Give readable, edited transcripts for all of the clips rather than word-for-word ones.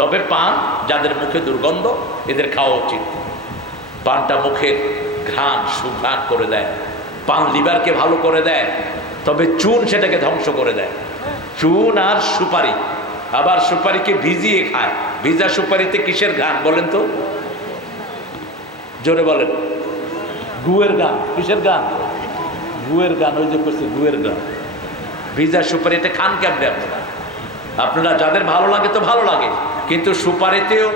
তবে পান যাদের মুখে দুর্গন্ধ এদের খাওয়া উচিত। পানটা মুখের ঘ্রাণ সুঘ্রাণ করে দেয়, পান লিভারকে ভালো করে দেয়, তবে চুন সেটাকে ধ্বংস করে দেয়। চুন আর সুপারি, আবার সুপারিকে ভিজিয়ে খায়। ভিজা সুপারিতে কিসের গান বলেন তো, জোরে বলেন। গুয়ের গান। কিসের গান? গুয়ের গান। ওই যে করছে গুয়ের গান। ভিজা সুপারিতে খান কেমনে আপনারা? আপনারা যাদের ভালো লাগে তো ভালো লাগে, কিন্তু সুপারিতেও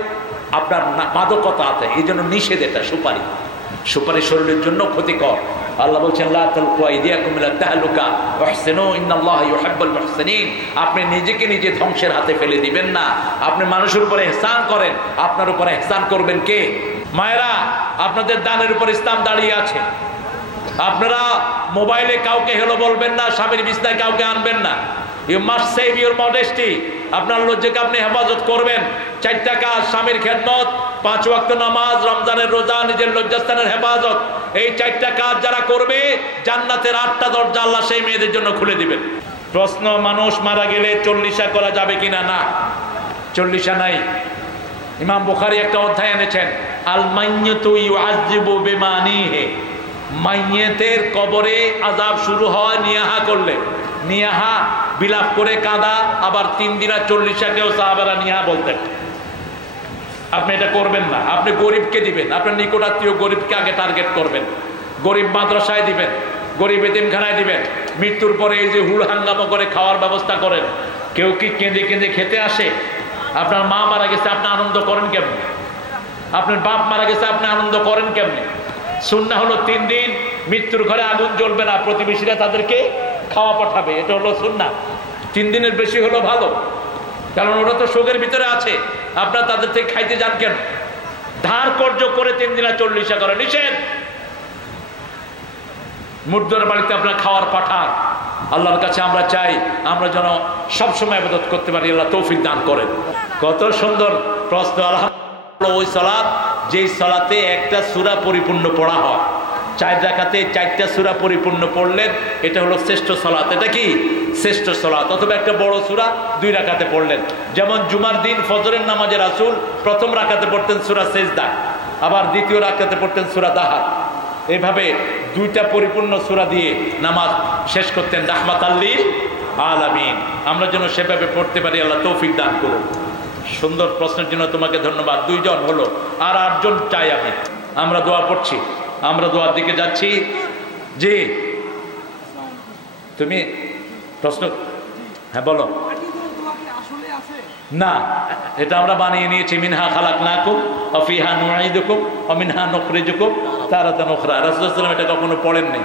আপনার মাদকতা আছে, এই জন্য নিষেধ এটা। সুপারি সুপারি শরীরের জন্য ক্ষতিকর। আল্লাহ বলছেন লা তালকু আইদিয়াকুম ইলা তাহলুকা ওয়াহসিনু ইন্নাল্লাহা ইউহিব্বুল মুহসিনিন। আপনি নিজেকে নিজে ধ্বংসের হাতে ফেলে দিবেন না। আপনি মানুষের উপরে ইহসান করেন, আপনার উপরে ইহসান করবেন কে? মায়েরা, আপনাদের দানের উপর ইসলাম দাঁড়িয়ে আছে। আপনারা মোবাইলে কাউকে হেলো বলবেন না, স্বামীর বিছনায় কাউকে আনবেন না। You must save your modesty. আপনার লজ্জাকে আপনি হেফাজত করবেন। 4টা কাজ: স্বামীর খেদমত, 5 ওয়াক্ত নামাজ, রমজানের রোজা, নিজের লজ্জাস্থানের হেফাজত। এই 4টা কাজ যারা করবে, জান্নাতের 8টা দরজা আল্লাহ সেই মেয়েদের জন্য খুলে দিবেন। প্রশ্ন: মানুষ মারা গেলে 40 করা যাবে কিনা? না, 40 নাই। ইমাম বুখারী একটা অধ্যায় এনেছেন, আল মাইয়্যিতু ইউআযযিবু বিমানিহি। মাইয়্যিতের কবরে আযাব শুরু হয় নিয়াহা করলে। নিয়াহা বিলাপ করে কাঁদা, আবার 3 দিনা 40কেও সাহাবারা নিয়াহা বলতেন। আপনি এটা করবেন না। আপনি গরিবকে দিবেন, আপনার নিকটাত্মীয় গরিবকে আগে টার্গেট করবেন। গরিব মাদ্রাসায় দিবেন, গরিব এতিমখানায় দিবেন। মৃত্যুর পরে এই যে হুড় হাঙ্গামা করে খাওয়ার ব্যবস্থা করেন। কেউ কি কেঁদে কেঁদে খেতে আসে? আপনার মা মারা গেছে, আপনি আনন্দ করেন কেমনে? আপনার বাপ মারা গেছে, আপনি আনন্দ করেন কেমনে? সুন্নাহ হলো 3 দিন মৃত্যুর ঘরে আগুন জ্বলবে না, প্রতিবেশীরা তাদেরকে খাওয়া পাঠাবে। এটা হলো সুন্নাহ। 3 দিনের বেশি হলো ভালো, কারণ ওরা তো শোকের ভিতরে আছে। আপনারা তাদের থেকে খাইতে যান কেন? ধার কর্য করে 3 দিনা 40 করে নিষেধ। মুর্দার বাড়িতে আপনারা খাওয়ার পাঠান। আল্লাহর কাছে আমরা চাই আমরা যেন সবসময় ইবাদত করতে পারি। আল্লাহ তৌফিক দান করেন। কত সুন্দর প্রশ্ন। আলহামদুলিল্লাহ, ওই সালাত যেই সালাতে একটা সূরা পরিপূর্ণ পড়া হয়। 4 রাকাতে 4টা সূরা পরিপূর্ণ পড়লেন, এটা হলো শ্রেষ্ঠ সালাত। এটা কি? শ্রেষ্ঠ সালাত। অথবা একটা বড় সূরা 2 রাকাতে পড়লেন। যেমন জুমার দিন ফজরের নামাজে রাসূল প্রথম রাকাতে পড়তেন সূরা সেজদা, আবার দ্বিতীয় রাকাতে পড়তেন সূরা দাহার। এইভাবে 2টা পরিপূর্ণ সূরা দিয়ে নামাজ শেষ করতেন রাহমাতাল লিল আলামিন। আমরা যেন সেভাবে পড়তে পারি। আল্লাহ তৌফিক দান করুন। সুন্দর প্রশ্নের জন্য তোমাকে ধন্যবাদ। 2 জন হলো, আর 8 জন চাই আমি। আমরা দোয়া পড়ছি, আমরা দোয়ার দিকে যাচ্ছি। জি, তুমি প্রশ্ন? হ্যাঁ বলো। না, এটা আমরা বানিয়ে নিয়েছি। মিনহা খালাকনাকুম ওয়া ফিহা নুঈদুকুম ওয়া মিনহা নুখরিজুকুম তারাতান উখরা। রাসূলুল্লাহ সাল্লাল্লাহু আলাইহি ওয়াসাল্লাম এটা কখনো পড়েন নাই।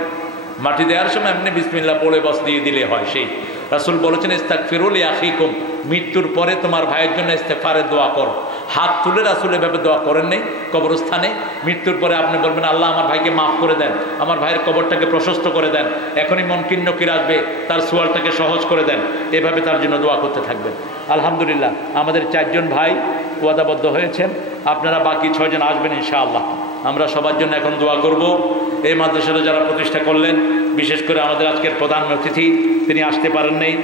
মাটি দেওয়ার সময় এমনি বিসমিল্লাহ পড়ে বস দিয়ে দিলে হয়। সেই রাসূল বলেছেন ইস্তাগফিরু লিআখিকুম, মৃত্যুর পরে তোমার ভাইয়ের জন্য ইস্তেগফারের দোয়া করো। হাত তুলে রাসূল এভাবে দোয়া করেন নাই কবরস্থানে। মৃত্যুর পরে আপনি বলবেন আল্লাহ আমার ভাইকে মাফ করে দেন, আমার ভাইয়ের কবরটাকে প্রশস্ত করে দেন, এখনই মুনকির নকির আসবে, তার সোয়ালটাকে সহজ করে দেন। এভাবে তার জন্য দোয়া করতে থাকবেন। আলহামদুলিল্লাহ, আমাদের 4 জন ভাই ওয়াদাবদ্ধ হয়েছেন। আপনারা বাকি 6 জন আসবেন ইনশাআল্লাহ। আমরা সবার জন্য এখন দোয়া করব। এই মাদ্রাসাটা যারা প্রতিষ্ঠা করলেন, বিশেষ করে আমাদের আজকের প্রধান অতিথি, তিনি আসতে পারেন নাই।